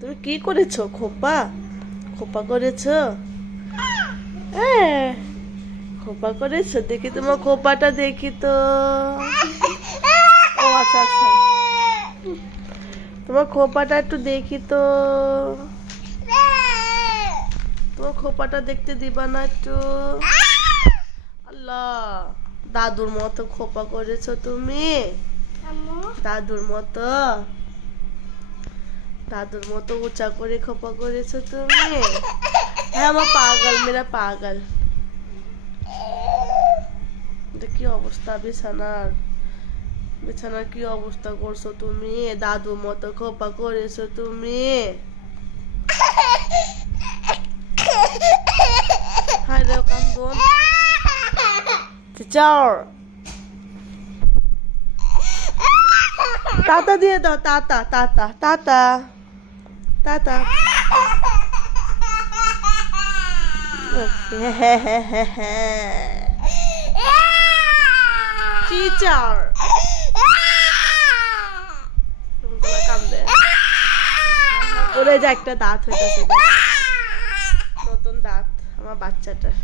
তুমি কি করেছো খোপা? খোপা করেছো? হ্যাঁ, খোপা করেছো। দেখি তোমার খোপাটা দেখি তো। ও আচ্ছা আচ্ছা, তোমার খোপাটা একটু দেখি তো। তোমার খোপাটা দেখতে দিবা না একটু? আল্লাহ, দাদুর মতো খোপা করেছো তুমি। দাদুর মতো, দাদুর মতো উঁচা করে খোপা করেছো তুমি। হ্যাঁ, আমার পাগল, মেরা পাগল। এটা কি অবস্থা বিছানার? বিছানার কি অবস্থা করছো তুমি? দাদুর মতো খোপা করেছো তুমি। হায় রে কান্দন। চাও তাতা দিয়ে দাও, তাতা তাতা তাতা তাতা। টিচার কান্দে ওরে যা, একটা দাঁত হইতেছে, নতুন দাঁত আমার বাচ্চাটার।